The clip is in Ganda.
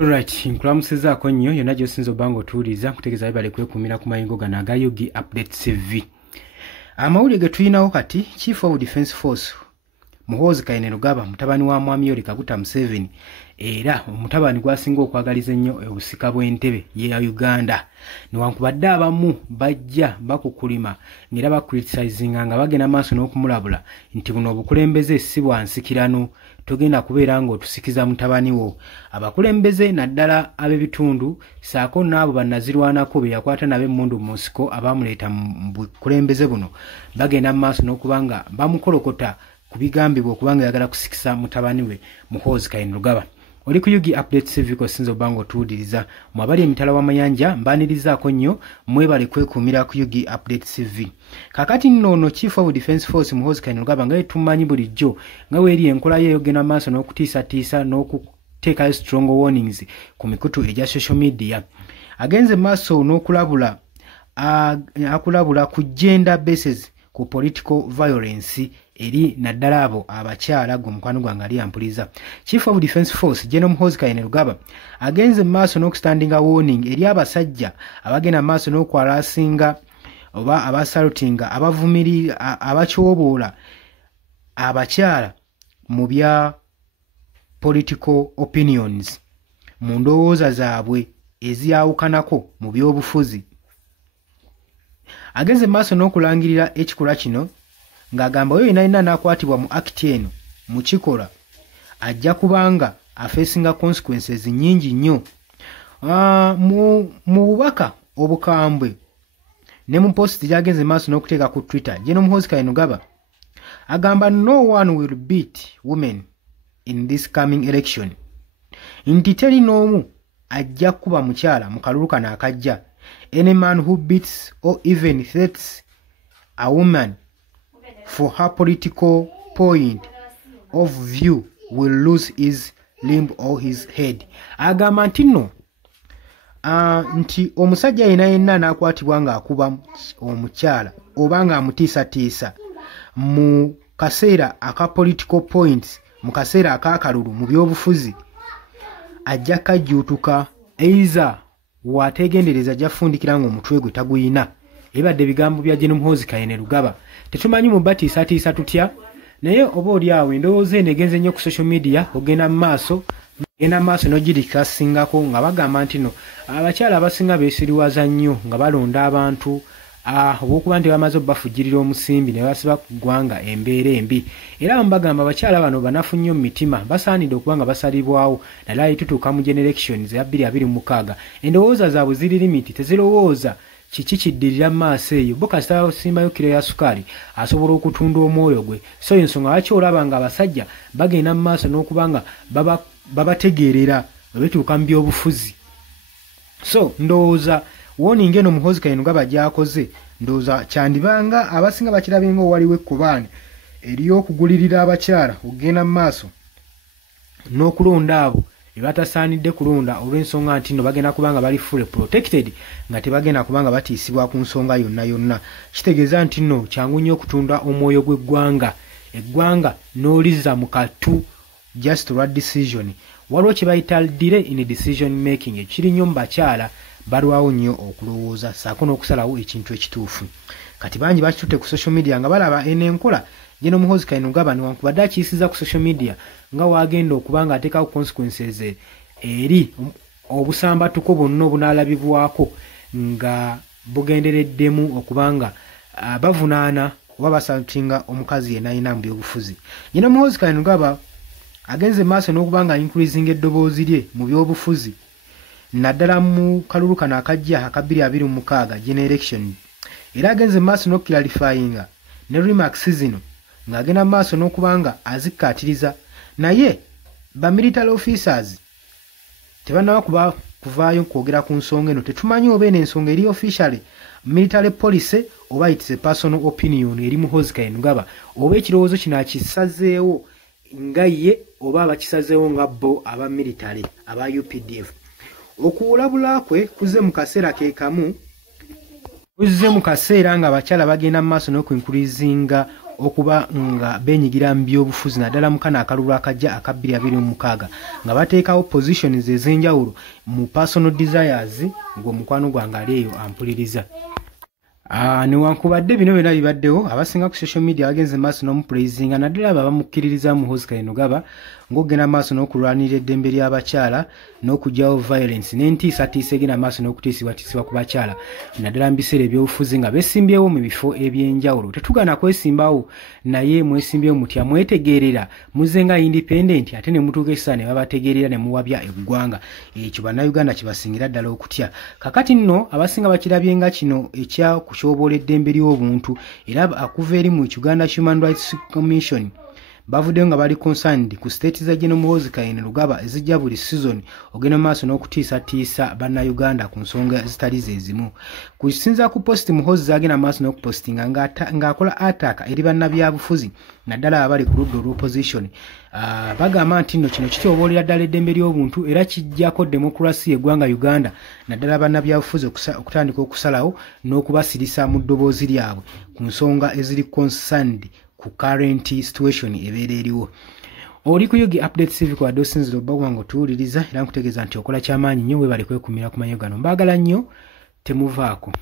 Alright, nkulamusizaako nnyo yonna gy'osinza obanga otuwuliza nkutegeeza bibale kwekumira ku mayingo gano aga Yugi Update TV. Amawulire ge tulinawo kati, Chief of Defence Force Muhoozi Kainerugaba mutabani wa Mwami Yoweri Kaguta Museveni era omutabani gwasinga okwagaliza ennyo obusika bw'entebe ya Uganda newankubadde abamu bajja bakukulima ng'era bacriticizing nga bagenda maaso n'okumulabula nti buno obukulembeze si bwa nsikirano togenda kubeera ng'otusikiza mutabani wo. Abakulembeze naddala ab'ebitundu saako n'abo bannazirwanako be yakwata n'ab'emmundu mu nsiko abaamuleeta mu bukulembeze buno bagenda maaso n'okuba nga bamukolokota ku bigambibwa okuba nga yagala kusikisa mutabani we Muhoozi Kainerugaba. Oli ku Yugi Update TV ko sinzo bango otuwuliriza mu abali emitala w'amayanja mbanirizaako nnyo mwebale kwekuumira ku Yugi Update TV. Kakati nno Chief of Defence Force Muhoozi Kainerugaba nga tumanyi bulijjo nga weeri enkola ye yogena maaso n'okutiisatiisa n'okuteekayo strong warnings ku mikutu egya social media. Agenze maaso n'okulabula akulabula ku gender bases ku political violence eri naddala abo abakyala gwe mukwano gwange ali ampuliza. Chief of Defence Force General Muhoozi Kainerugaba agenze maaso n'okustandinga warning eri abasajja abagenda maaso n'okwalasinga oba abasalutinga abavumirira abakyoboola abakyala mu bya political opinions mu ndowooza zaabwe ezyawukanako mu by'obufuzi. Agenze maaso n'okulangirira ekikolwa kino ng'agamba oyo yenna n'akwatibwa mu act eno mu kikola ajja kubanga afeesinga consequences nnyingi nnyo. Mu bubaka obukambwe ne mu post gy'agenze maaso n'okuteeka ku Twitter, General Muhoozi Kainerugaba agamba no one will beat women in this coming election. Nti teri n'omu ajja kuba mukyala mu kalulu kano akajja. Any man who beats or even threats a woman for her political point of view will lose his limb or his head. Agamba nti no nti omusajja yenna n'akwatibwa ng'akuba omukyala oba ng'amutiisatiisa mu kaseera aka political points mu kaseera ak'akalulu mu by'obufuzi ajja kajjuutuka eiza waategendereza jafundikira ng'omutwe gwe taguyina. Ebadde bigambo bya General Muhoozi Kainerugaba. Tetumanyi mu batiisatiisa tutya naye oba oli awo endowooza eno egenze nnyo ku social media ogenda mu maaso n'ogirikasingako nga bagamba nti no abakyala abasinga beesiriwaza nnyo nga balonda abantu obwokuba nti bamaze obbafujjirira omusimbi ne basiba ku ggwanga embeera embi. Era bamubagamba abakyala bano banafu nnyo mu mitima basaanidde okuba nga basalibwawo naddala tutuuka mu generations ya 2026. Endowooza zaabwe ziri limiti tezirowooza kiki kiddirira maaso eyo bo kasita osimbayo kiro ya sukaali asobola okutunda omwoyo gwe. So ensonga lwaki olaba nga abasajja bagenda mu maaso n'okuba nga babategeerera bwe mu by'obufuzi. So ndowooza warning eno Muhoozi Kainerugaba gy'akoze ndowooza kyandibanga abasinga bakirabenga waliwo ekkubaane ery'okugulirira abakyala okugenda mu maaso n'okulonda abo ebatasaanidde kulonda olw'ensonga nti no bagenda kubanga bali fully protected nga tebagenda kubanga batiisibwa ku nsonga yonna yonna. Kitegeeza nti no kyangu nnyo okutunda omwoyo gw'eggwanga eggwanga n'oliza mu katu just right decision. Waliwo kye bayita delay in decision making ekiri nnyo mu bakyala balwawo nnyo okulowooza saako n'okusalawo ekintu ekituufu. Kati bangi bakitutte ku social media nga balaba eno enkola General Muhoozi Kainerugaba newankubadde akiyisiza ku social media nga waagenda okuba nga ateekawo consequences eri obusambatuko bwonna obunaalabibwako nga bugendereddemu okuba nga bavunaana oba basalutinga omukazi yenna ayina mu by'obufuzi. General Muhoozi Kainerugaba agenze maaso n'okuba nga increasing eddoboozi lye mu by'obufuzi naddala mu kalulu kano akajja aka 2026 generation. Era agenze maaso n'okuclarifyinga ne remarks zino ng'agenda maaso n'okuba nga azikkaatiriza naye ba military officers tebannaba kuvaayo kwogera ku nsonga eno. Tetumanyi oba eno ensonga eri officially military police oba it's a personal opinion eri Muhoozi Kainerugaba oba ekirowoozo kino akisazeewo nga ye oba abakisazeewo nga bo aba military aba UPDF. Okuwulabula kwe kuze mu kaseera ke kamu kuzze mu kaseera nga abakyala bagenda mu maaso n'okuinkurizinga okuba nga benyigira mu byobufuzi naddala mu kano akalulu akajja aka 2026 nga bateekawo positions ez'enjawulo mu personal desires ng'omukwano gwange ali eyo ampuliriza. Newankubadde bino byonna bibaddewo abasinga ku social media bagenze maaso n'omupraising naddala abo abamukkiririza mu Hozika Enogaba ng'ogenda maaso n'okulwanirira eddembe ly'abakyala n'okugyawo violence n'entiisatiisa egenda maaso n'okutiisibwatiisibwa ku bakyala naddala mu biseera ebyobufuzi nga beesimbyewo mu bifo eby'enjawulo. Tetugaana kwesimbawo naye mwesimbyewo mutya mwetegeerera muzze nga independent ate ne mutuuka ekiseera ne babategeerera ne muwabya eggwanga. Ekyo bannayuganda kye basingira ddala okutya. Kakati nno abasinga bakirabye nga kino ekya kukyoboola eddembe ly'obuntu era akuva eri mu Uganda Human Rights Commission bavuddeyo nga bali concerned ku state za General Hozika Enogaba ezijja buli season ogenda maaso n'okutiisatiisa bannayuganda ku nsonga zitali zezimu. Kusinza ku post muhozi agenda maaso n'okupostinga ng'akola attack eri bannabyabufuzi naddala abali ku ludda olw'opposition. Bagamba nti nno kino kityoboolera ddala eddembe ly'obuntu era kijjako demokrasi eggwanga Uganda naddala bannabyabufuzi okutandika okusalawo n'okubasirisa mu ddoboozi lyabwe ku nsonga eziri concerned ku current situation ebeera eriwo. Oli ku Yugi Update TV kwa dosinziro bagwango otuwuliriza era nkutegeeza nti okola kyamaanyi nnyo weebale kwekumira ku manyo gano. Mbaagala nnyo temuvaako.